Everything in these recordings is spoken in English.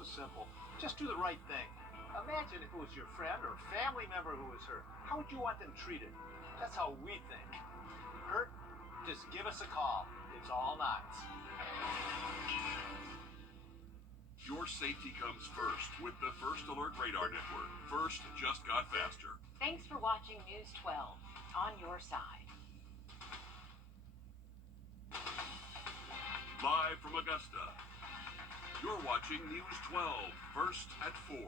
rule is simple. Just do the right thing. Imagine if it was your friend or family member who was hurt. How would you want them treated? That's how we think. Hurt? Just give us a call. It's all knots. Your safety comes first with the First Alert Radar Network. First just got faster. Thanks for watching News 12 on your side. Live from Augusta, you're watching News 12, First at 4.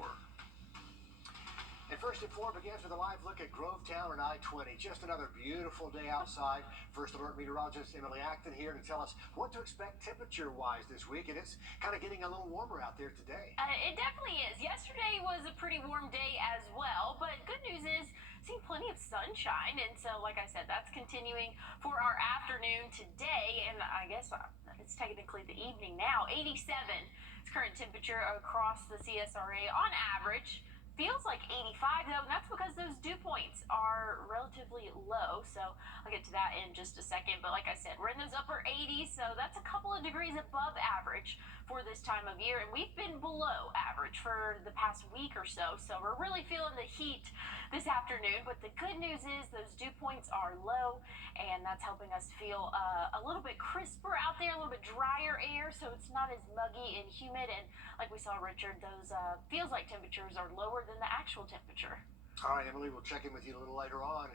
And First at 4 begins with a live look at Grovetown and I-20. Just another beautiful day outside. First Alert meteorologist Emily Acton here to tell us what to expect temperature-wise this week. And it's kind of getting a little warmer out there today. It definitely is. Yesterday was a pretty warm day as well, but good news is seeing plenty of sunshine. And so, like I said, that's continuing for our afternoon today. And I guess it's technically the evening now. 87 is current temperature across the CSRA on average. Feels like 85 though, and that's because those dew points are relatively low, so I'll get to that in just a second. But like I said, we're in those upper 80s, so that's a couple of degrees above average for this time of year, and we've been below average for the past week or so, so we're really feeling the heat this afternoon. But the good news is those dew points are low, and that's helping us feel a little bit crisper out there, a little bit drier air, so it's not as muggy and humid. And like we saw, Richard, those feels like temperatures are lower than the actual temperature. All right, Emily, we'll check in with you a little later on.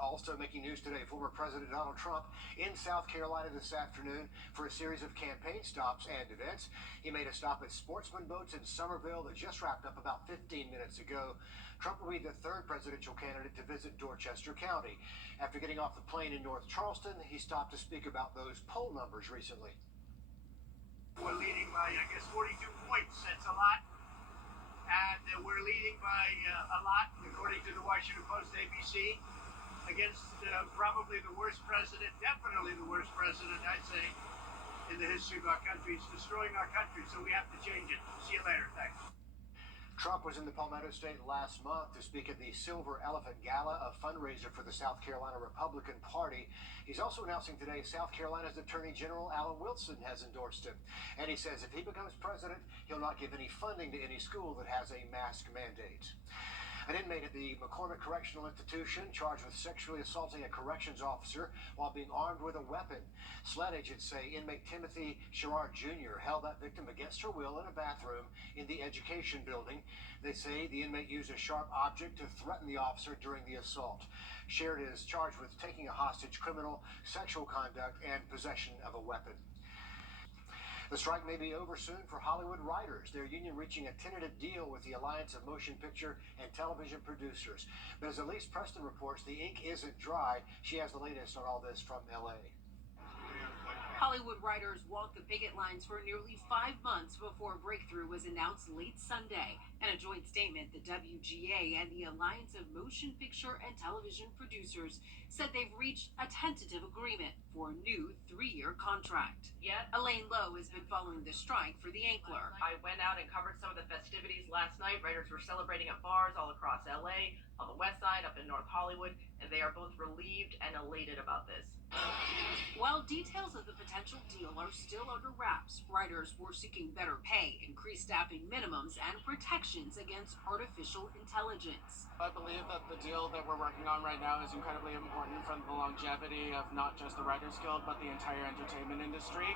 Also making news today, former President Donald Trump in South Carolina this afternoon for a series of campaign stops and events. He made a stop at Sportsman Boats in Somerville that just wrapped up about 15 minutes ago. Trump will be the third presidential candidate to visit Dorchester County. After getting off the plane in North Charleston, he stopped to speak about those poll numbers recently. We're leading by, I guess, 42 points. That's a lot. And we're leading by a lot, according to the Washington Post ABC, against probably the worst president, definitely the worst president, I'd say, in the history of our country. It's destroying our country, so we have to change it. See you later. Thanks. Trump was in the Palmetto State last month to speak at the Silver Elephant Gala, a fundraiser for the South Carolina Republican Party. He's also announcing today South Carolina's Attorney General Alan Wilson has endorsed him. And he says if he becomes president, he'll not give any funding to any school that has a mask mandate. An inmate at the McCormick Correctional Institution charged with sexually assaulting a corrections officer while being armed with a weapon. SLED agents say inmate Timothy Sherrard Jr. held that victim against her will in a bathroom in the education building. They say the inmate used a sharp object to threaten the officer during the assault. Sherrard is charged with taking a hostage, criminal, sexual conduct, and possession of a weapon. The strike may be over soon for Hollywood writers. Their union reaching a tentative deal with the Alliance of Motion Picture and Television Producers. But as Elise Preston reports, the ink isn't dry. She has the latest on all this from L.A. Hollywood writers walked the picket lines for nearly 5 months before a breakthrough was announced late Sunday. In a joint statement, the WGA and the Alliance of Motion Picture and Television Producers said they've reached a tentative agreement for a new 3-year contract. Yet, Elaine Lowe has been following the strike for the Ankler. I went out and covered some of the festivities last night. Writers were celebrating at bars all across LA, on the west side, up in North Hollywood, and they are both relieved and elated about this. While details of the potential deal are still under wraps, writers were seeking better pay, increased staffing minimums, and protections against artificial intelligence. I believe that the deal that we're working on right now is incredibly important for the longevity of not just the Writers Guild, but the entire entertainment industry.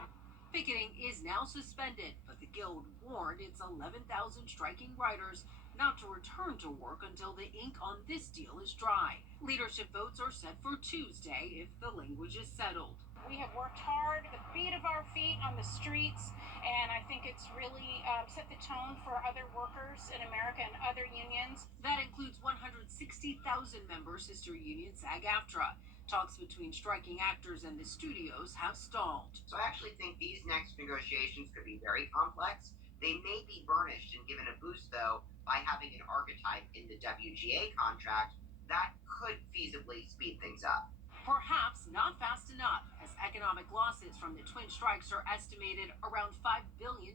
Picketing is now suspended, but the Guild warned its 11,000 striking writers not to return to work until the ink on this deal is dry. Leadership votes are set for Tuesday if the language is settled. We have worked hard, the beat of our feet on the streets, and I think it's really set the tone for other workers in America and other unions. That includes 160,000 member sister union SAG-AFTRA. Talks between striking actors and the studios have stalled. So I actually think these next negotiations could be very complex. They may be burnished and given a boost, though, by having an archetype in the WGA contract that could feasibly speed things up. Perhaps not fast enough, as economic losses from the twin strikes are estimated around $5 billion.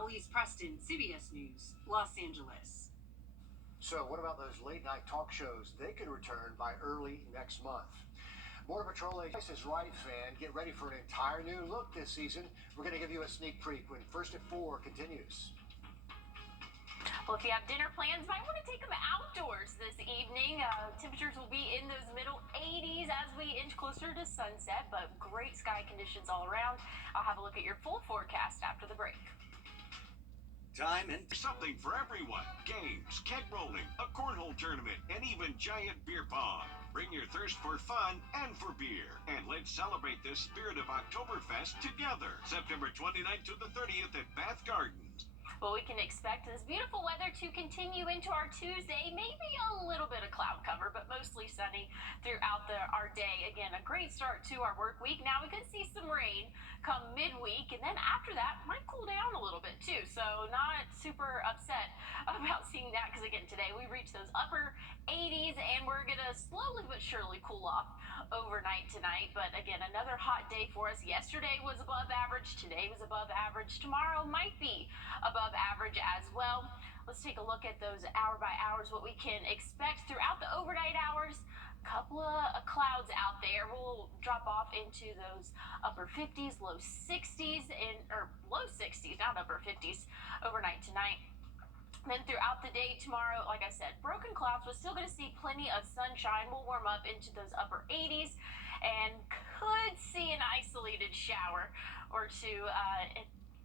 Elise Preston, CBS News, Los Angeles. So what about those late night talk shows? They could return by early next month. Border Patrol agent is right fan. Get ready for an entire new look this season. We're going to give you a sneak peek when First at 4 continues. Well, if you have dinner plans, might want to take them outdoors this evening. Temperatures will be in those middle 80s as we inch closer to sunset, but great sky conditions all around. I'll have a look at your full forecast after the break. Time and something for everyone. Games, keg rolling, a cornhole tournament, and even giant beer pong. Bring your thirst for fun and for beer. And let's celebrate the spirit of Oktoberfest together. September 29th to the 30th at Bath Gardens. Well, we can expect this beautiful weather to continue into our Tuesday. Maybe a little bit of cloud cover, but mostly sunny throughout our day. Again, a great start to our work week. Now we could see some rain come midweek, and then after that might cool down a little bit too. So not super upset about seeing that, because again, today we reached those upper 80s and we're gonna slowly but surely cool off overnight tonight. But again, another hot day for us. Yesterday was above average, today was above average, tomorrow might be above average as well. Let's take a look at those hour by hours, what we can expect throughout the overnight hours. Couple of clouds out there. We'll drop off into those upper 50s, low 60s, or low 60s, not upper 50s overnight tonight. Then throughout the day tomorrow, like I said, broken clouds. We're still going to see plenty of sunshine. We'll warm up into those upper 80s and could see an isolated shower or two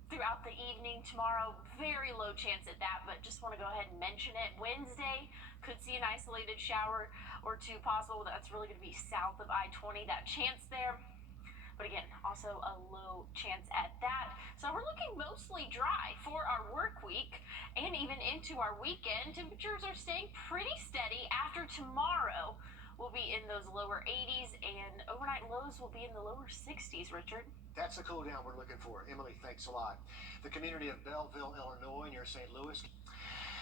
throughout the evening tomorrow. Very low chance at that, but just want to go ahead and mention it. Wednesday, could see an isolated shower or two possible. That's really going to be south of I-20, that chance there. But again, also a low chance at that. So we're looking mostly dry for our work week and even into our weekend. Temperatures are staying pretty steady. After tomorrow, we'll be in those lower 80s and overnight lows will be in the lower 60s, Richard. That's the cool down we're looking for. Emily, thanks a lot. The community of Belleville, Illinois, near St. Louis.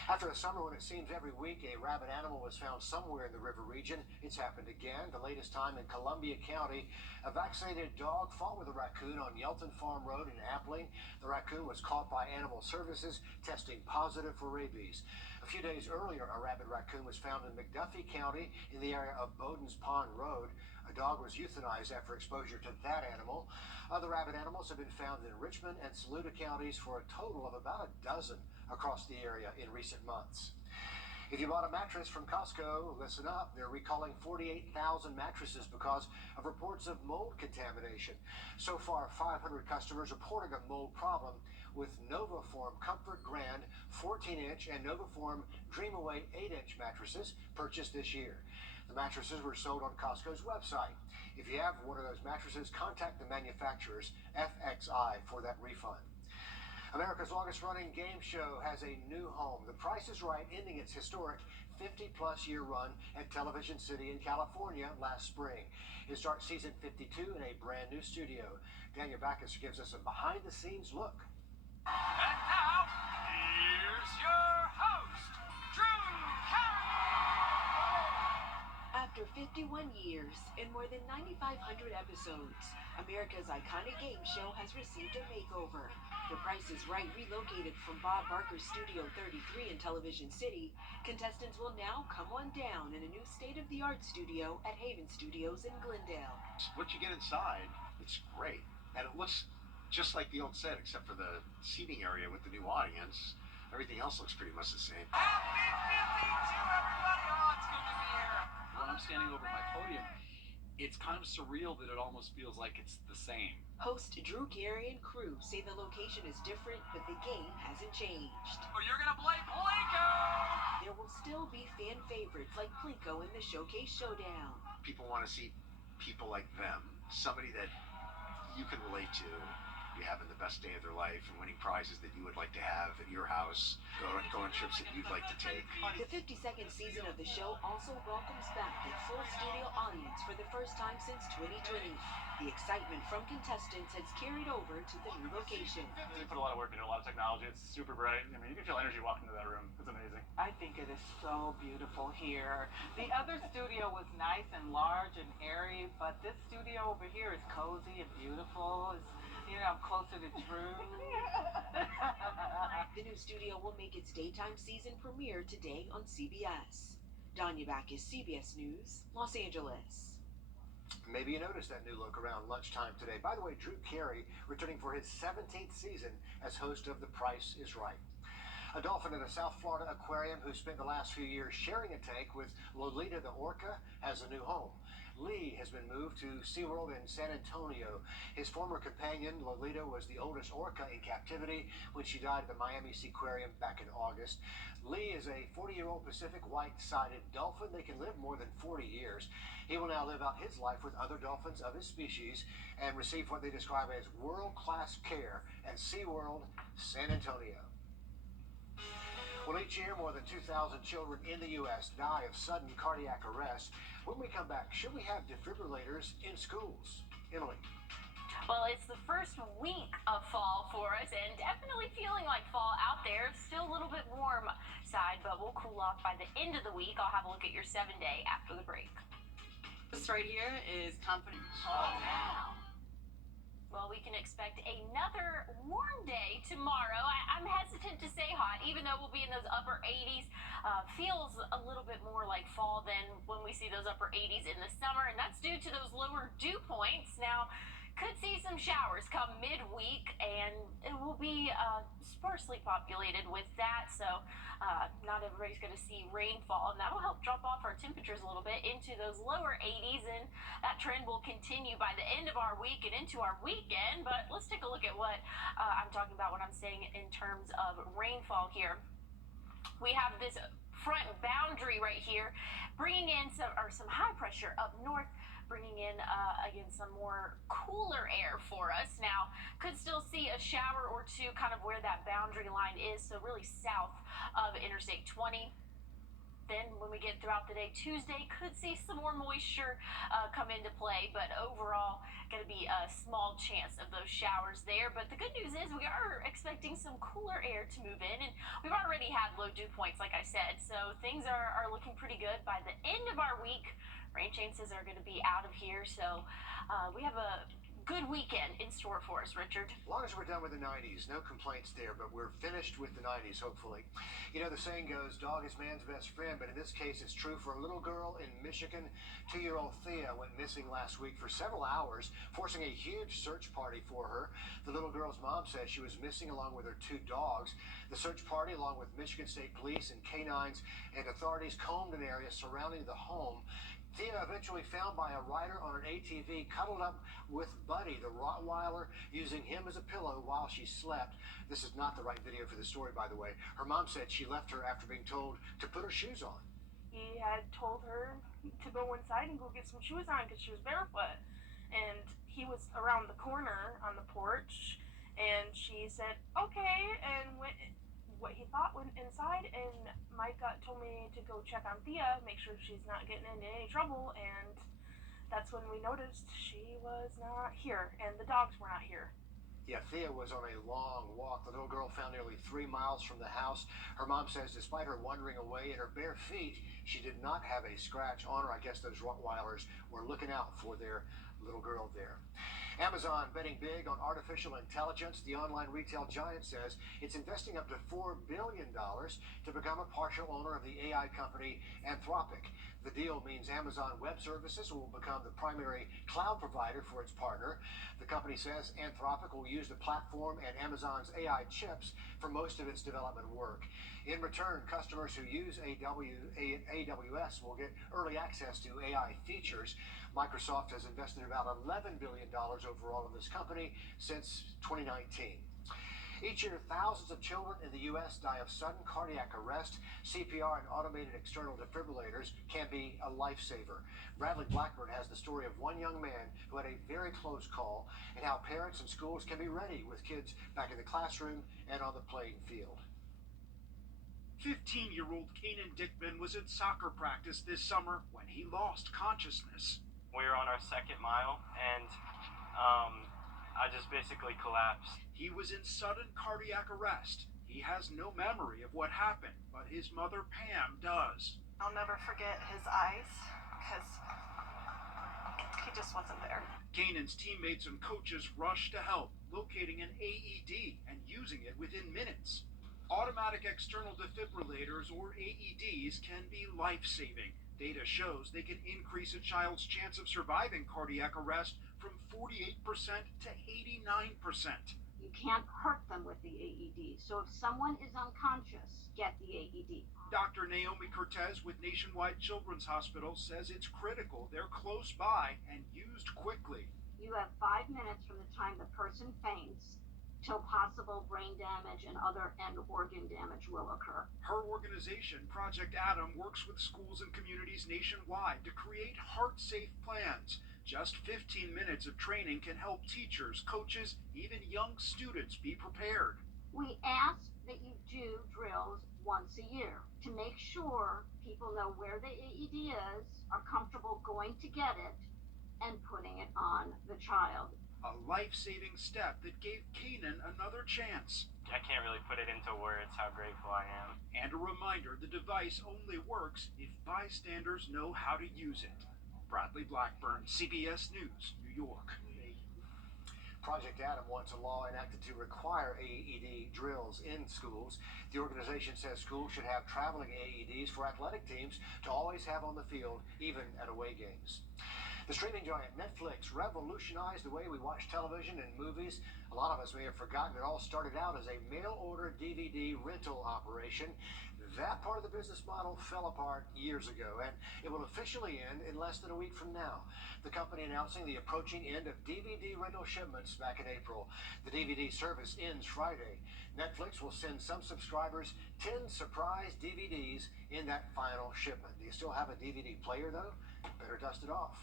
After a summer when it seems every week a rabid animal was found somewhere in the river region, it's happened again. The latest time in Columbia County, a vaccinated dog fought with a raccoon on Yelton Farm Road in Appling. The raccoon was caught by Animal Services, testing positive for rabies. A few days earlier, a rabid raccoon was found in McDuffie County in the area of Bowden's Pond Road. A dog was euthanized after exposure to that animal. Other rabid animals have been found in Richmond and Saluda counties for a total of about a dozen across the area in recent months. If you bought a mattress from Costco, listen up. They're recalling 48,000 mattresses because of reports of mold contamination. So far, 500 customers reported a mold problem with NovaForm Comfort Grand 14-inch and NovaForm Dreamaway 8-inch mattresses purchased this year. The mattresses were sold on Costco's website. If you have one of those mattresses, contact the manufacturers, FXI, for that refund. America's longest running game show has a new home. The Price is Right, ending its historic 50-plus year run at Television City in California last spring. It starts season 52 in a brand new studio. Daniel Backus gives us a behind-the-scenes look. And now, here's your host, Drew Carey! After 51 years and more than 9,500 episodes, America's iconic game show has received a makeover. The Price is Right relocated from Bob Barker's Studio 33 in Television City. Contestants will now come on down in a new state-of-the-art studio at Haven Studios in Glendale. Once you get inside, it's great. And it looks just like the old set, except for the seating area with the new audience. Everything else looks pretty much the same. Happy 52, everybody! Oh, it's good to be here. When I'm standing over my podium, it's kind of surreal that it almost feels like it's the same. Host Drew Carey and crew say the location is different, but the game hasn't changed. Oh, you're gonna play Plinko! There will still be fan favorites like Plinko in the Showcase Showdown. People want to see people like them, somebody that you can relate to, be having the best day of their life and winning prizes that you would like to have at your house, go on trips that you'd like to take. The 52nd season of the show also welcomes back a full studio audience for the first time since 2020. The excitement from contestants has carried over to the new location. We put a lot of work into a lot of technology. It's super bright. I mean, you can feel energy walking into that room. It's amazing. I think it is so beautiful here. The other studio was nice and large and airy, but this studio over here is cozy and beautiful. I'm closer to Drew. The new studio will make its daytime season premiere today on CBS. Danya Backus, CBS News, Los Angeles. Maybe you noticed that new look around lunchtime today. By the way, Drew Carey returning for his 17th season as host of The Price is Right. A dolphin at a South Florida aquarium who spent the last few years sharing a tank with Lolita the orca has a new home. Lee has been moved to SeaWorld in San Antonio. His former companion, Lolita, was the oldest orca in captivity when she died at the Miami Seaquarium back in August. Lee is a 40-year-old Pacific white-sided dolphin. They can live more than 40 years. He will now live out his life with other dolphins of his species and receive what they describe as world-class care at SeaWorld San Antonio. Well, each year, more than 2,000 children in the U.S. die of sudden cardiac arrest. When we come back, should we have defibrillators in schools? Emily. Well, it's the first week of fall for us and definitely feeling like fall out there. Still a little bit warm side, but we'll cool off by the end of the week. I'll have a look at your 7-day after the break. This right here is confidence. Oh, wow. Well, we can expect another warm day tomorrow. I'm hesitant to say hot, even though we'll be in those upper 80s. Feels a little bit more like fall than when we see those upper 80s in the summer, and that's due to those lower dew points. Now, could see some showers come midweek, and it will be sparsely populated with that, so not everybody's going to see rainfall, and that'll help drop off our temperatures a little bit into those lower 80s, and that trend will continue by the end of our week and into our weekend. But let's take a look at what I'm talking about when I'm saying in terms of rainfall here. We have this front boundary right here bringing in some high pressure up north, bringing in, again, some more cooler air for us. Now, could still see a shower or two kind of where that boundary line is, so really south of Interstate 20. Then when we get throughout the day, Tuesday, could see some more moisture come into play, but overall going to be a small chance of those showers there. But the good news is we are expecting some cooler air to move in, and we've already had low dew points, like I said, so things are looking pretty good. By the end of our week, rain chances are going to be out of here, so we have a good weekend in store for us, Richard. As long as we're done with the 90s, no complaints there, but we're finished with the 90s, hopefully. You know, the saying goes, dog is man's best friend, but in this case, it's true for a little girl in Michigan. 2-year-old Thea went missing last week for several hours, forcing a huge search party for her. The little girl's mom says she was missing along with her 2 dogs. The search party, along with Michigan State Police and canines and authorities, combed an area surrounding the home. Thea eventually found by a rider on an ATV, cuddled up with Buddy, the Rottweiler, using him as a pillow while she slept. This is not the right video for the story, by the way. Her mom said she left her after being told to put her shoes on. He had told her to go inside and go get some shoes on because she was barefoot. And he was around the corner on the porch, and she said, okay, and went. What he thought went inside, and Mike told me to go check on Thea, make sure she's not getting into any trouble, and that's when we noticed she was not here, and the dogs were not here. Yeah, Thea was on a long walk. The little girl found nearly 3 miles from the house. Her mom says despite her wandering away in her bare feet, she did not have a scratch on her. I guess those Rottweilers were looking out for their little girl there. Amazon betting big on artificial intelligence. The online retail giant says it's investing up to $4 billion to become a partial owner of the AI company Anthropic. The deal means Amazon Web Services will become the primary cloud provider for its partner. The company says Anthropic will use the platform and Amazon's AI chips for most of its development work. In return, customers who use AWS will get early access to AI features. Microsoft has invested about $11 billion overall in this company since 2019. Each year, thousands of children in the U.S. die of sudden cardiac arrest. CPR and automated external defibrillators can be a lifesaver. Bradley Blackburn has the story of one young man who had a very close call and how parents and schools can be ready with kids back in the classroom and on the playing field. 15-year-old Kanan Dickman was at soccer practice this summer when he lost consciousness. We were on our 2nd mile, and I just basically collapsed. He was in sudden cardiac arrest. He has no memory of what happened, but his mother, Pam, does. I'll never forget his eyes, because he just wasn't there. Kanan's teammates and coaches rushed to help, locating an AED and using it within minutes. Automatic external defibrillators, or AEDs, can be life-saving. Data shows they can increase a child's chance of surviving cardiac arrest from 48% to 89%. You can't hurt them with the AED. So if someone is unconscious, get the AED. Dr. Naomi Cortez with Nationwide Children's Hospital says it's critical they're close by and used quickly. You have 5 minutes from the time the person faints till possible brain damage and other end organ damage will occur. Her organization, Project Adam, works with schools and communities nationwide to create heart-safe plans. Just 15 minutes of training can help teachers, coaches, even young students be prepared. We ask that you do drills once a year to make sure people know where the AED is, are comfortable going to get it, and putting it on the child. A life-saving step that gave Kanan another chance. I can't really put it into words how grateful I am. And a reminder, the device only works if bystanders know how to use it. Bradley Blackburn, CBS News, New York. Project Adam wants a law enacted to require AED drills in schools. The organization says schools should have traveling AEDs for athletic teams to always have on the field, even at away games. The streaming giant Netflix revolutionized the way we watch television and movies. A lot of us may have forgotten it all started out as a mail-order DVD rental operation. That part of the business model fell apart years ago, and it will officially end in less than a week from now. The company announcing the approaching end of DVD rental shipments back in April. The DVD service ends Friday. Netflix will send some subscribers 10 surprise DVDs in that final shipment. Do you still have a DVD player, though? Better dust it off.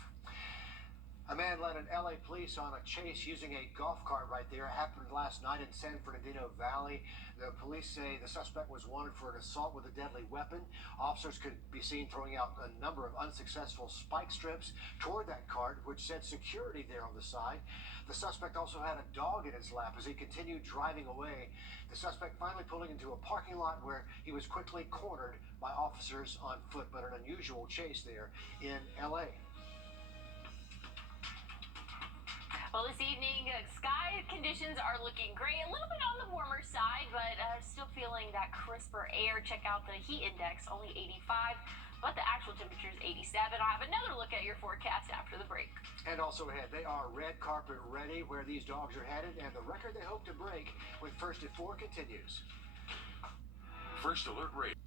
A man led an LA police on a chase using a golf cart right there. It happened last night in San Bernardino Valley. The police say the suspect was wanted for an assault with a deadly weapon. Officers could be seen throwing out a number of unsuccessful spike strips toward that cart, which said security there on the side. The suspect also had a dog in his lap as he continued driving away. The suspect finally pulling into a parking lot where he was quickly cornered by officers on foot, but an unusual chase there in LA. Well, this evening, sky conditions are looking great. A little bit on the warmer side, but still feeling that crisper air. Check out the heat index, only 85, but the actual temperature is 87. I'll have another look at your forecast after the break. And also ahead, they are red carpet ready where these dogs are headed, and the record they hope to break when First at 4 continues. First Alert Radio.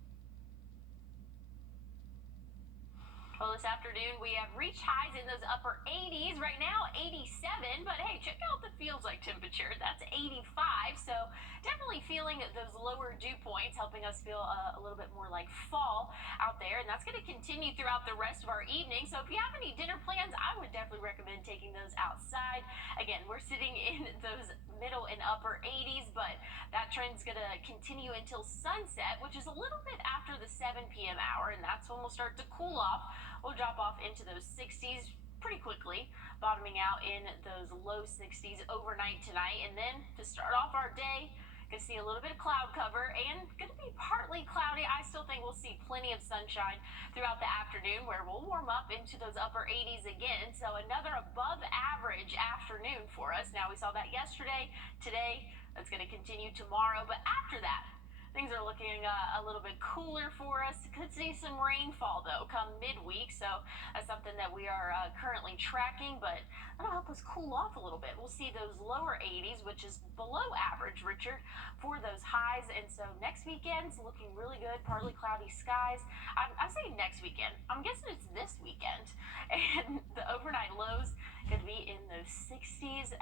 Well, this afternoon, we have reached highs in those upper 80s. Right now, 87. But hey, check out the feels like temperature. That's 85. So definitely feeling those lower dew points, helping us feel a little bit more like fall out there. And that's going to continue throughout the rest of our evening. So if you have any dinner plans, I would definitely recommend taking those outside. Again, we're sitting in those middle and upper 80s, but that trend's going to continue until sunset, which is a little bit after the 7 p.m. hour. And that's when we'll start to cool off. We'll drop off into those 60s pretty quickly, bottoming out in those low 60s overnight tonight. And then to start off our day, gonna see a little bit of cloud cover and gonna be partly cloudy. I still think we'll see plenty of sunshine throughout the afternoon, where we'll warm up into those upper 80s again. So another above average afternoon for us. Now, we saw that yesterday. Today, that's gonna continue tomorrow. But after that, things are looking a little bit cooler for us. Could see some rainfall, though, come midweek. So that's something that we are currently tracking, but that'll help us cool off a little bit. We'll see those lower 80s, which is below average, Richard, for those highs. And so next weekend's looking really good. Partly cloudy skies. I'm saying next weekend. I'm guessing it's this weekend. And the overnight lows could be in those 60s.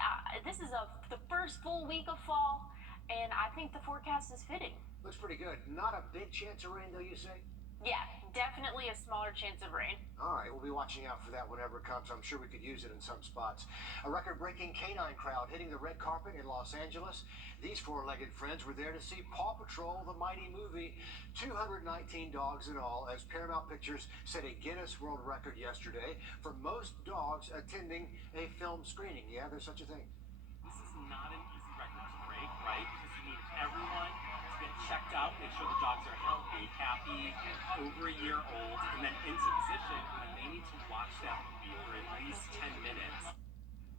This is the first full week of fall, and I think the forecast is fitting. Looks pretty good. Not a big chance of rain, though, you say? Yeah, definitely a smaller chance of rain. All right, we'll be watching out for that whenever it comes. I'm sure we could use it in some spots. A record-breaking canine crowd hitting the red carpet in Los Angeles. These four-legged friends were there to see Paw Patrol, the mighty movie. 219 dogs in all, as Paramount Pictures set a Guinness World Record yesterday for most dogs attending a film screening. Yeah, there's such a thing. This is not an easy record to break, right? Because you need everyone to get checked out, make sure the dogs are healthy, happy, over a year old, and then into position when they need to watch that movie for at least 10 minutes.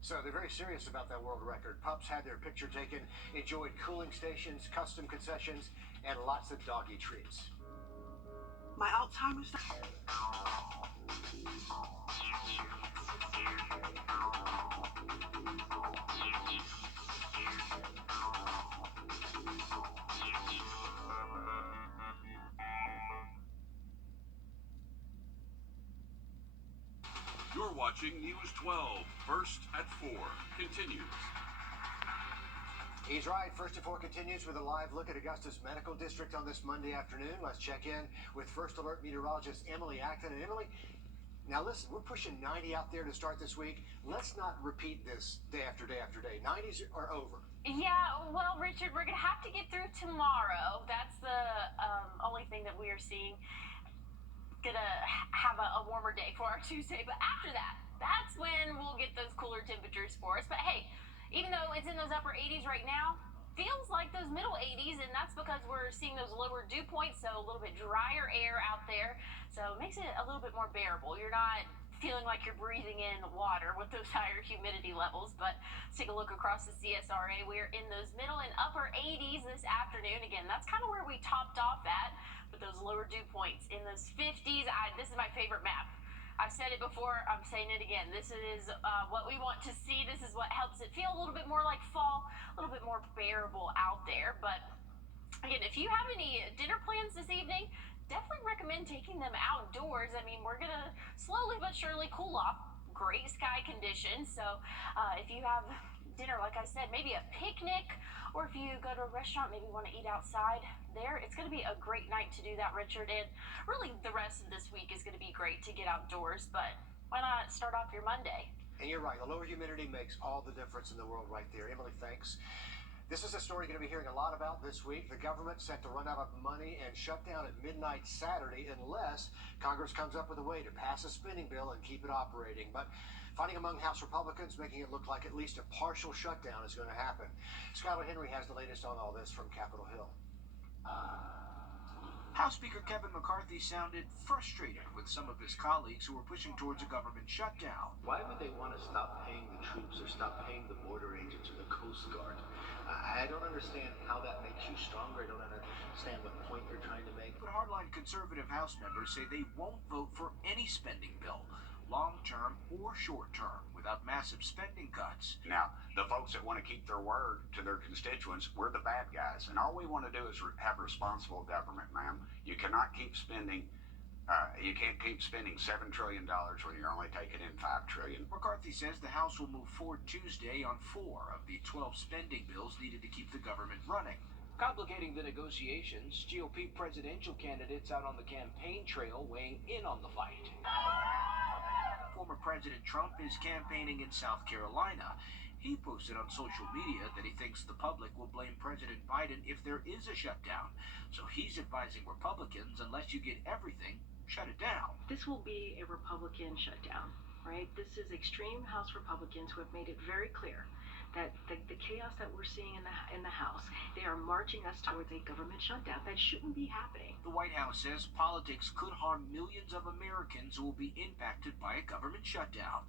So they're very serious about that world record. Pups had their picture taken, enjoyed cooling stations, custom concessions, and lots of doggy treats. My Alzheimer's. You're watching News 12. First at 4 continues. He's right. First at 4 continues with a live look at Augusta's medical district on this Monday afternoon. Let's check in with First Alert meteorologist Emily Acton. And Emily, now listen, we're pushing 90 out there to start this week. Let's not repeat this day after day after day. 90s are over. Yeah, well, Richard, we're going to have to get through tomorrow. That's the only thing that we are seeing. Gonna have a warmer day for our Tuesday, but after that, that's when we'll get those cooler temperatures for us. But hey, even though it's in those upper 80s right now, feels like those middle 80s, and that's because we're seeing those lower dew points, so a little bit drier air out there, so it makes it a little bit more bearable. You're not feeling like you're breathing in water with those higher humidity levels. But let's take a look across the CSRA. We're in those middle and upper 80s this afternoon. Again, that's kind of where we topped off at, with those lower dew points in those 50s. This is my favorite map. I've said it before, I'm saying it again. This is what we want to see. This is what helps it feel a little bit more like fall, a little bit more bearable out there. But again, if you have any dinner plans this evening, definitely recommend taking them outdoors. I mean, we're going to slowly but surely cool off. Great sky conditions. So if you have dinner, like I said, maybe a picnic, or if you go to a restaurant, maybe want to eat outside there, it's going to be a great night to do that, Richard. And really the rest of this week is going to be great to get outdoors, but why not start off your Monday? And you're right, the lower humidity makes all the difference in the world right there. Emily, thanks. This is a story you're going to be hearing a lot about this week. The government set to run out of money and shut down at midnight Saturday unless Congress comes up with a way to pass a spending bill and keep it operating. But fighting among House Republicans, making it look like at least a partial shutdown is going to happen. Skylar Henry has the latest on all this from Capitol Hill. House Speaker Kevin McCarthy sounded frustrated with some of his colleagues who were pushing towards a government shutdown. Why would they want to stop paying the troops or stop paying the border agents or the Coast Guard? I don't understand how that makes you stronger. I don't understand what point you're trying to make. But hardline conservative House members say they won't vote for any spending bill, long-term or short-term, without massive spending cuts. Now, the folks that want to keep their word to their constituents, we're the bad guys. And all we want to do is have responsible government, ma'am. You cannot keep spending, you can't keep spending $7 trillion when you're only taking in $5 trillion. McCarthy says the House will move forward Tuesday on 4 of the 12 spending bills needed to keep the government running. Complicating the negotiations, GOP presidential candidates out on the campaign trail weighing in on the fight. Former President Trump is campaigning in South Carolina. He posted on social media that he thinks the public will blame President Biden if there is a shutdown. So he's advising Republicans, unless you get everything, shut it down. This will be a Republican shutdown, right? This is extreme House Republicans who have made it very clear that the chaos that we're seeing in the House, they are marching us towards a government shutdown. That shouldn't be happening. The White House says politics could harm millions of Americans who will be impacted by a government shutdown.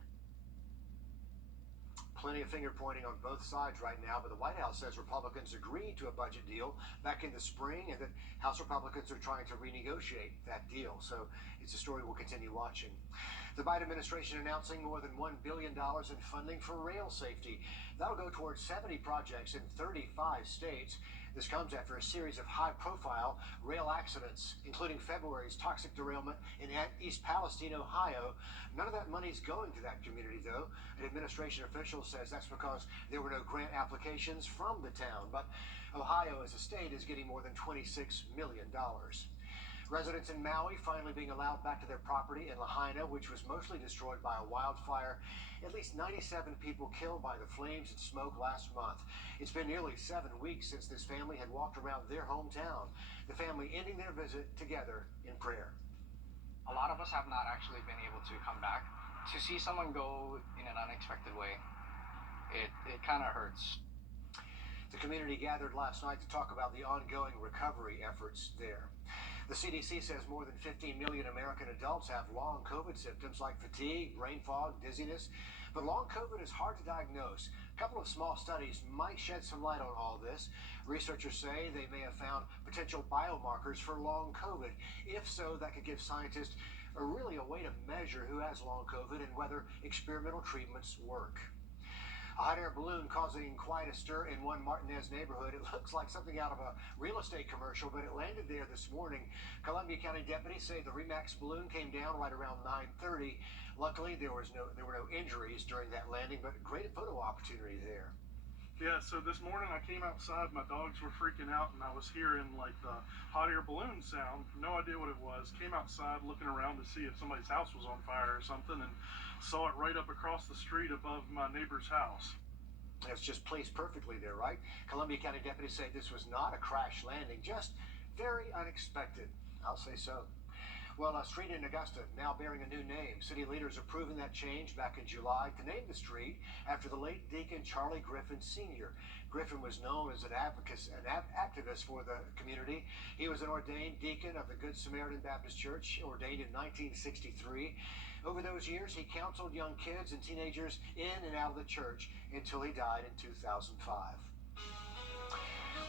Plenty of finger pointing on both sides right now, but the White House says Republicans agreed to a budget deal back in the spring and that House Republicans are trying to renegotiate that deal. So it's a story we'll continue watching. The Biden administration announcing more than $1 billion in funding for rail safety. That'll go towards 70 projects in 35 states. This comes after a series of high-profile rail accidents, including February's toxic derailment in East Palestine, Ohio. None of that money's going to that community, though. An administration official says that's because there were no grant applications from the town. But Ohio, as a state, is getting more than $26 million. Residents in Maui finally being allowed back to their property in Lahaina, which was mostly destroyed by a wildfire. At least 97 people killed by the flames and smoke last month. It's been nearly 7 weeks since this family had walked around their hometown. The family ending their visit together in prayer. A lot of us have not actually been able to come back. To see someone go in an unexpected way, it kind of hurts. The community gathered last night to talk about the ongoing recovery efforts there. The CDC says more than 15 million American adults have long COVID symptoms like fatigue, brain fog, dizziness. But long COVID is hard to diagnose. A couple of small studies might shed some light on all this. Researchers say they may have found potential biomarkers for long COVID. If so, that could give scientists a way to measure who has long COVID and whether experimental treatments work. A hot air balloon causing quite a stir in one Martinez neighborhood. It looks like something out of a real estate commercial, but it landed there this morning. Columbia County deputies say the Remax balloon came down right around 9:30. Luckily, there were no injuries during that landing, but great photo opportunity there. Yeah, so this morning I came outside, my dogs were freaking out, and I was hearing like the hot air balloon sound. No idea what it was. Came outside looking around to see if somebody's house was on fire or something, and saw it right up across the street above my neighbor's house. It's just placed perfectly there, right? Columbia County deputies say this was not a crash landing, just very unexpected. I'll say so. Well, a street in Augusta now bearing a new name. City leaders approving that change back in July to name the street after the late Deacon Charlie Griffin Sr. Griffin was known as an activist for the community. He was an ordained deacon of the Good Samaritan Baptist Church, ordained in 1963. Over those years, he counseled young kids and teenagers in and out of the church until he died in 2005.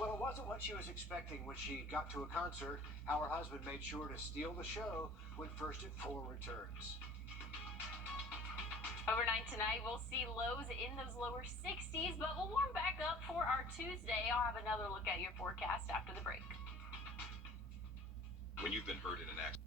Well, it wasn't what she was expecting when she got to a concert. How her husband made sure to steal the show when First at 4 returns. Overnight tonight, we'll see lows in those lower 60s, but we'll warm back up for our Tuesday. I'll have another look at your forecast after the break. When you've been hurt in an accident.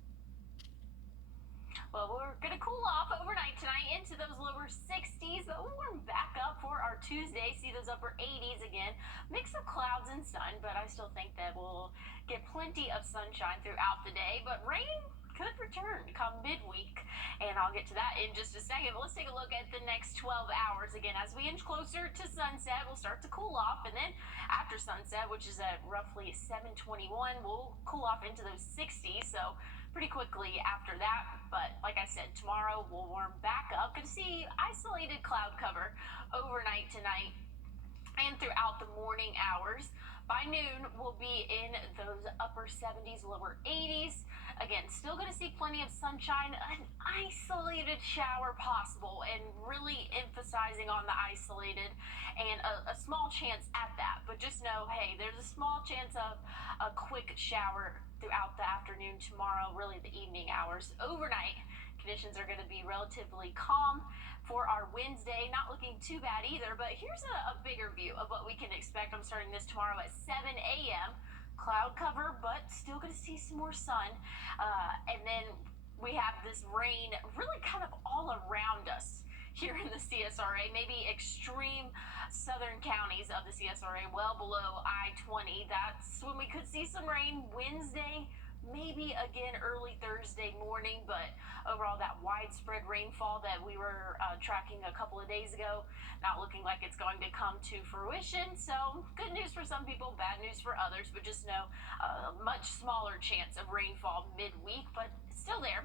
Well, we're going to cool off overnight tonight into those lower 60s, but we'll warm back up for our Tuesday. See those upper 80s again. Mix of clouds and sun, but I still think that we'll get plenty of sunshine throughout the day. But rain could return come midweek, and I'll get to that in just a second. But let's take a look at the next 12 hours. Again, as we inch closer to sunset, we'll start to cool off, and then after sunset, which is at roughly 7:21, we'll cool off into those 60s. So pretty quickly after that, but like I said, tomorrow we'll warm back up. Going to see isolated cloud cover overnight tonight and throughout the morning hours. By noon, we'll be in those upper 70s, lower 80s. Again, still going to see plenty of sunshine, an isolated shower possible, and really emphasizing on the isolated and a small chance at that. But just know, hey, there's a small chance of a quick shower throughout the afternoon tomorrow, really the evening hours. Overnight, conditions are going to be relatively calm for our Wednesday. Not looking too bad either, but here's a bigger view of what we can expect. I'm starting this tomorrow at 7 a.m. Cloud cover, but still going to see some more sun. And then we have this rain really kind of all around us here in the CSRA, maybe extreme southern counties of the CSRA, well below I-20. That's when we could see some rain Wednesday, maybe again early Thursday morning, but overall that widespread rainfall that we were tracking a couple of days ago, not looking like it's going to come to fruition. So good news for some people, bad news for others, but just know a much smaller chance of rainfall midweek, but it's still there.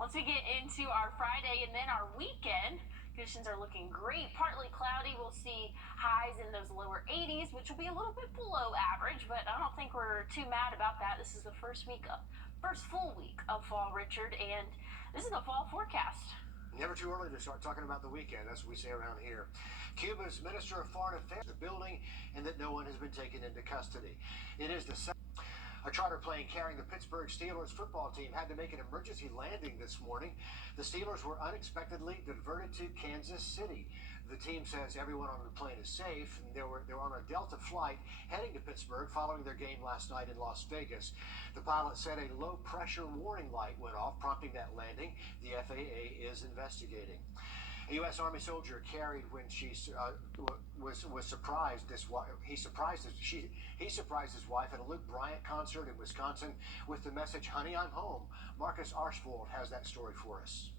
Once we get into our Friday and then our weekend, conditions are looking great. Partly cloudy. We'll see highs in those lower 80s, which will be a little bit below average, but I don't think we're too mad about that. This is the first full week of fall, Richard, and this is the fall forecast. Never too early to start talking about the weekend. That's what we say around here. Cuba's Minister of Foreign Affairs, the building, and that no one has been taken into custody. It is the A charter plane carrying the Pittsburgh Steelers football team had to make an emergency landing this morning. The Steelers were unexpectedly diverted to Kansas City. The team says everyone on the plane is safe, and they were on a Delta flight heading to Pittsburgh following their game last night in Las Vegas. The pilot said a low-pressure warning light went off, prompting that landing. The FAA is investigating. A U.S. Army soldier carried when she was surprised. He surprised his wife at a Luke Bryant concert in Wisconsin with the message, "Honey, I'm home." Marcus Archbold has that story for us.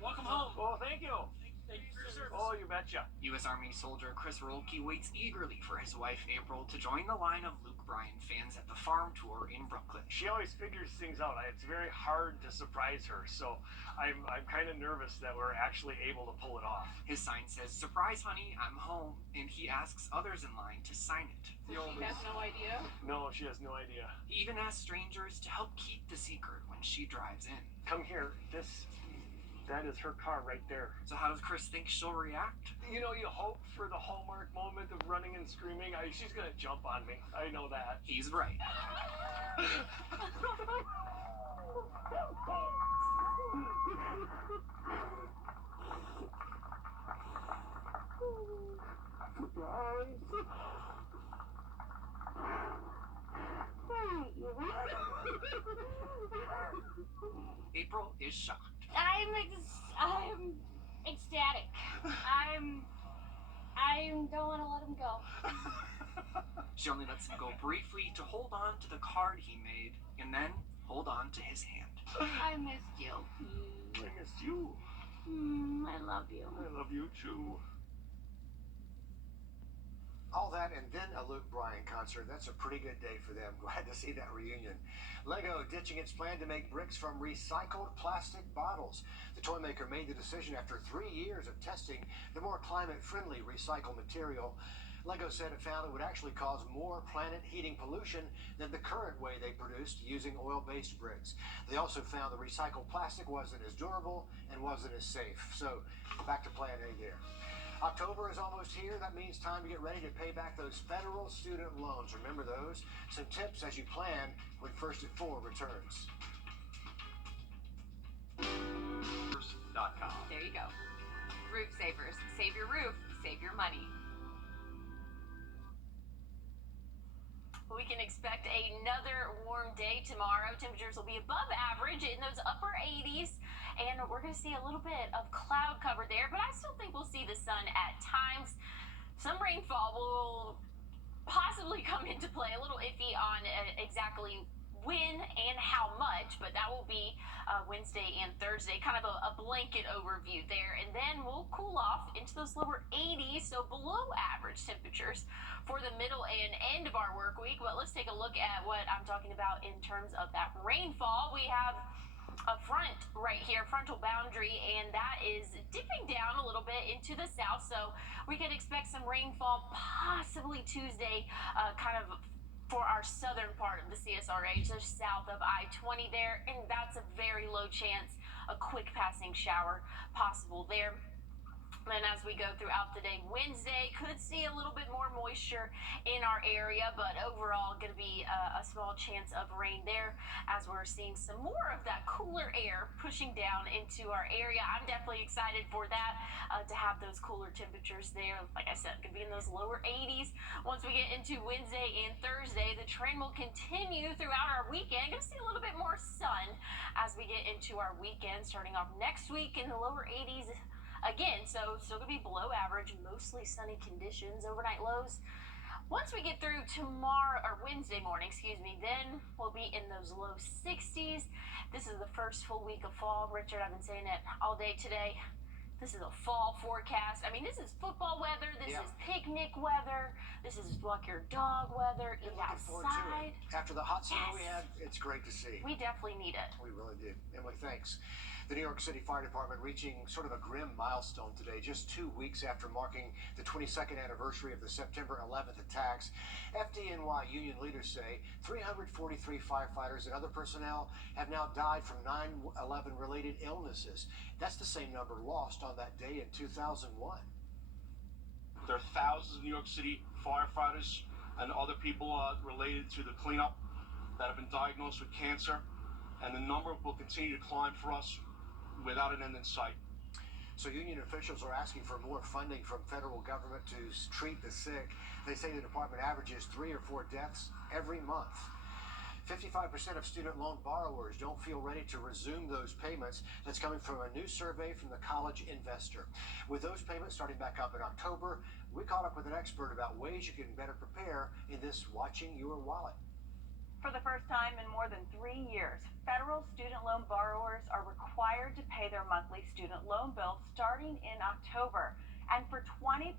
Welcome home. Oh, thank you. Thank you for your service. Oh, you betcha. U.S. Army soldier Chris Rolke waits eagerly for his wife April to join the line of Luke Bryan fans at the farm tour in Brooklyn. She always figures things out. It's very hard to surprise her, so I'm kind of nervous that we're actually able to pull it off. His sign says, "Surprise, honey, I'm home," and he asks others in line to sign it. She has no idea? No, she has no idea. He even asks strangers to help keep the secret when she drives in. Come here. That is her car right there. So how does Chris think she'll react? You know, you hope for the hallmark moment of running and screaming. She's gonna jump on me. I know that. He's right. April is shocked. I'm ecstatic. I don't want to let him go. She only lets him go briefly to hold on to the card he made and then hold on to his hand. I missed you. I missed you. I love you. I love you too. All that and then a Luke Bryan concert. That's a pretty good day for them. Glad to see that reunion. Lego ditching its plan to make bricks from recycled plastic bottles. The toy maker made the decision after 3 years of testing the more climate-friendly recycled material. Lego said it found it would actually cause more planet-heating pollution than the current way they produced using oil-based bricks. They also found the recycled plastic wasn't as durable and wasn't as safe. So back to plan A there. October is almost here. That means time to get ready to pay back those federal student loans. Remember those? Some tips as you plan when First at 4 returns. First.com. There you go. Roof savers. Save your roof. Save your money. We can expect another warm day tomorrow. Temperatures will be above average in those upper 80s. And we're going to see a little bit of cloud cover there, but I still think we'll see the sun at times. Some rainfall will possibly come into play. A little iffy on exactly when and how much, but that will be Wednesday and Thursday. Kind of a blanket overview there. And then we'll cool off into those lower 80s, so below average temperatures for the middle and end of our work week. But let's take a look at what I'm talking about in terms of that rainfall. We have a front right here, frontal boundary, and that is dipping down a little bit into the south, so we could expect some rainfall possibly Tuesday, kind of for our southern part of the CSRH, just south of I-20 there, and that's a very low chance, a quick passing shower possible there. And as we go throughout the day, Wednesday could see a little bit more moisture in our area, but overall going to be a small chance of rain there as we're seeing some more of that cooler air pushing down into our area. I'm definitely excited for that, to have those cooler temperatures there. Like I said, could be in those lower 80s. Once we get into Wednesday and Thursday, the trend will continue throughout our weekend. Going to see a little bit more sun as we get into our weekend, starting off next week in the lower 80s. Again, so still going to be below average, mostly sunny conditions, overnight lows. Once we get through tomorrow, or Wednesday morning, then we'll be in those low 60s. This is the first full week of fall. Richard, I've been saying it all day today. This is a fall forecast. I mean, this is football weather. This is picnic weather. This is walk your dog weather. Eat outside. After the hot summer we had, it's great to see. We definitely need it. We really do. Emily, thanks. The New York City Fire Department reaching sort of a grim milestone today, just 2 weeks after marking the 22nd anniversary of the September 11th attacks. FDNY union leaders say 343 firefighters and other personnel have now died from 9/11 related illnesses. That's the same number lost on that day in 2001. There are thousands of New York City firefighters and other people related to the cleanup that have been diagnosed with cancer, and the number will continue to climb for us without an end in sight. So union officials are asking for more funding from federal government to treat the sick. They say the department averages 3 or 4 deaths every month. 55% of student loan borrowers don't feel ready to resume those payments. That's coming from a new survey from the College Investor. With those payments starting back up in October, we caught up with an expert about ways you can better prepare in this watching your wallet. For the first time in more than 3 years, federal student loan borrowers are required to pay their monthly student loan bill starting in October. And for 20%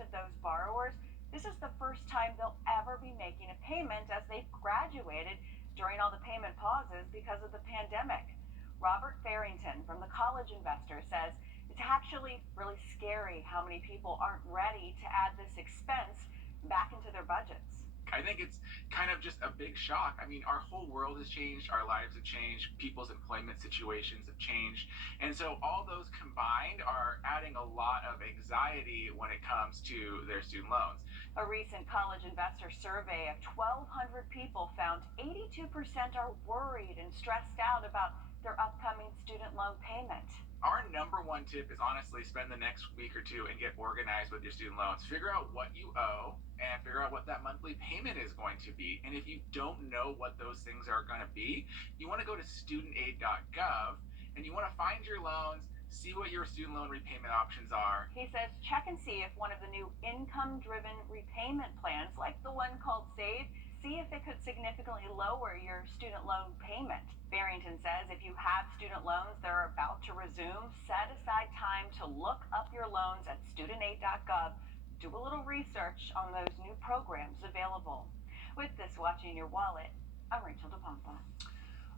of those borrowers, this is the first time they'll ever be making a payment as they've graduated during all the payment pauses because of the pandemic. Robert Farrington from the College Investor says it's actually really scary how many people aren't ready to add this expense back into their budgets. I think it's kind of just a big shock. I mean, our whole world has changed, our lives have changed, people's employment situations have changed. And so all those combined are adding a lot of anxiety when it comes to their student loans. A recent College Investor survey of 1,200 people found 82% are worried and stressed out about their upcoming student loan payment. our number one tip is honestly spend the next week or two and get organized with your student loans. Figure out what you owe and figure out what that monthly payment is going to be. And if you don't know what those things are going to be, you want to go to studentaid.gov and you want to find your loans, see what your student loan repayment options are. He says check and see if one of the new income-driven repayment plans, like the one called Save, see if it could significantly lower your student loan payment. Barrington says if you have student loans that are about to resume, set aside time to look up your loans at studentaid.gov. Do a little research on those new programs available. With this, Watching Your Wallet, I'm Rachel DePompa.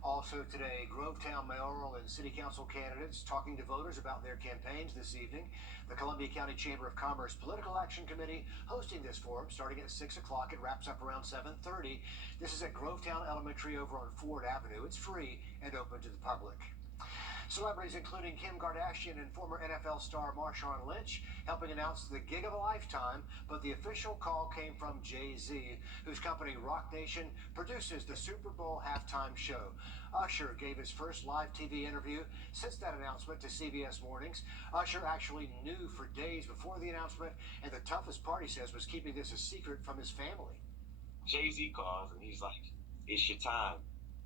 Also today, Grovetown mayoral and city council candidates talking to voters about their campaigns this evening. The Columbia County Chamber of Commerce Political Action Committee hosting this forum starting at 6 o'clock. It wraps up around 7:30. This is at Grovetown Elementary over on Ford Avenue. It's free and open to the public. Celebrities including Kim Kardashian and former NFL star Marshawn Lynch helping announce the gig of a lifetime, but the official call came from Jay-Z, whose company Rock Nation produces the Super Bowl halftime show. Usher gave his first live TV interview since that announcement to CBS Mornings. Usher actually knew for days before the announcement, and the toughest part, he says, was keeping this a secret from his family. Jay-Z calls and he's like, "It's your time.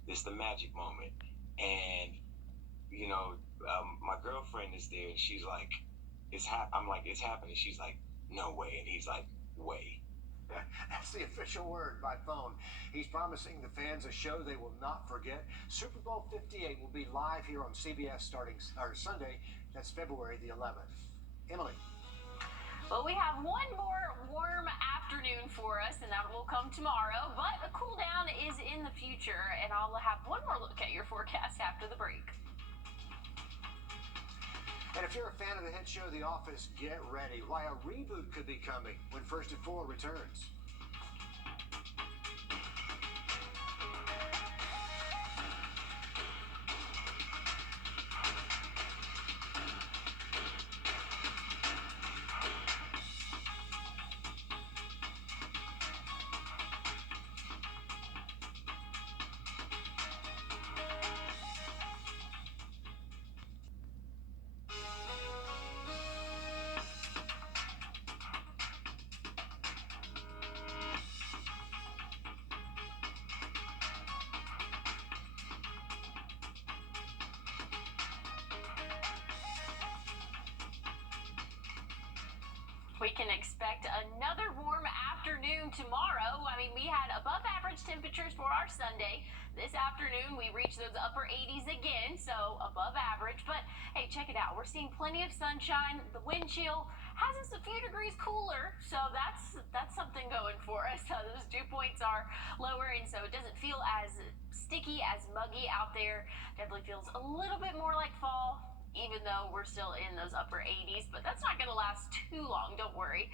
It's the magic moment." And you know, my girlfriend is there, and she's like, I'm like, "It's happening." She's like, "No way," and he's like, "Way." That's the official word by phone. He's promising the fans a show they will not forget. Super Bowl 58 will be live here on CBS starting Sunday. That's February the 11th. Emily. Well, we have one more warm afternoon for us, and that will come tomorrow. But a cool down is in the future, and I'll have one more look at your forecast after the break. And if you're a fan of the hit show The Office, get ready. Why a reboot could be coming when First at 4 returns. We can expect another warm afternoon tomorrow. I mean, we had above average temperatures for our Sunday. This afternoon, we reached those upper 80s again, so above average. But hey, check it out. We're seeing plenty of sunshine. The wind chill has us a few degrees cooler, so that's something going for us. Those dew points are lower, and so it doesn't feel as sticky, as muggy out there. Definitely feels a little bit more like fall, even though we're still in those upper 80s, but that's not going to last too long, don't worry.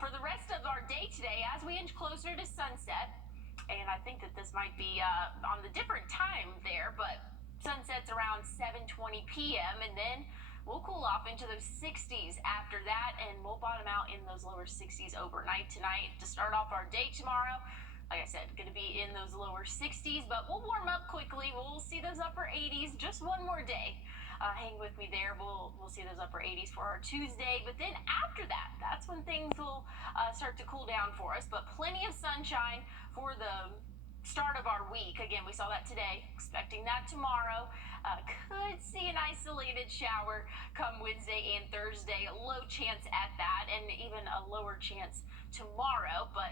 For the rest of our day today, as we inch closer to sunset, and I think that this might be on the different time there, but sunset's around 7:20 p.m., and then we'll cool off into those 60s after that, and we'll bottom out in those lower 60s overnight tonight to start off our day tomorrow. Like I said, going to be in those lower 60s, but we'll warm up quickly. We'll see those upper 80s just one more day. Hang with me there. We'll see those upper 80s for our Tuesday. But then after that, that's when things will start to cool down for us. But plenty of sunshine for the start of our week. Again, we saw that today. Expecting that tomorrow. Could see an isolated shower come Wednesday and Thursday. Low chance at that, and even a lower chance tomorrow. But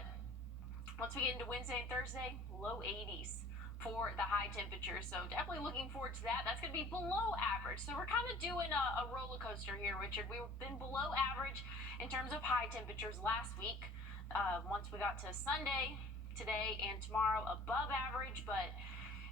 once we get into Wednesday and Thursday, low 80s. For the high temperatures, so definitely looking forward to that. That's going to be below average, so we're kind of doing a roller coaster here, Richard. We've been below average in terms of high temperatures last week. Once we got to Sunday, today, and tomorrow, above average, but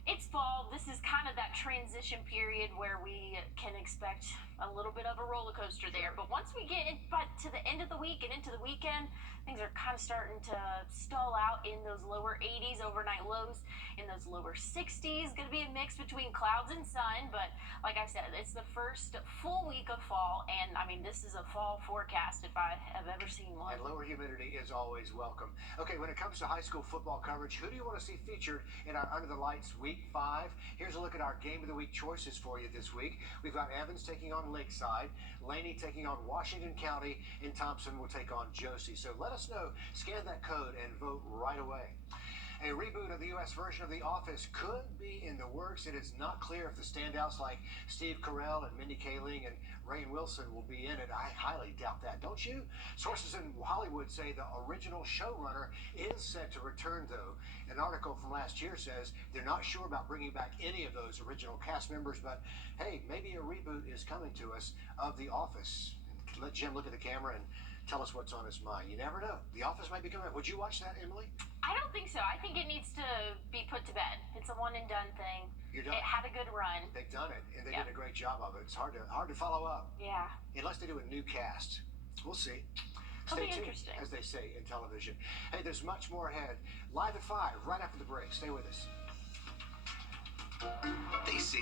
it's fall. This is kind of that transition period where we can expect a little bit of a roller coaster there. But once we get to the end of the week and into the weekend, things are kind of starting to stall out in those lower 80s, overnight lows in those lower 60s. Going to be a mix between clouds and sun, but like I said, it's the first full week of fall, and I mean, this is a fall forecast if I have ever seen one. And lower humidity is always welcome. Okay, when it comes to high school football coverage, who do you want to see featured in our Under the Lights Week 5 5. Here's a look at our Game of the Week choices for you this week. We've got Evans taking on Lakeside, Laney taking on Washington County, and Thompson will take on Josie. So let us know. Scan that code and vote right away. A reboot of the U.S. version of The Office could be in the works. It is not clear if the standouts like Steve Carell and Mindy Kaling and Rainn Wilson will be in it. I highly doubt that, don't you? Sources in Hollywood say the original showrunner is set to return, though. An article from last year says they're not sure about bringing back any of those original cast members, but hey, maybe a reboot is coming to us of The Office. Let Jim look at the camera and tell us what's on his mind. You never know. The Office might be coming. Would you watch that, Emily? I don't think so. I think it needs to be put to bed. It's a one and done thing. You're done. It had a good run. They've done it, and they did a great job of it. It's hard to follow up. Yeah. Unless they do a new cast. We'll see. It'll Stay be tuned, interesting, as they say in television. Hey, there's much more ahead. Live at 5, right after the break. Stay with us. They say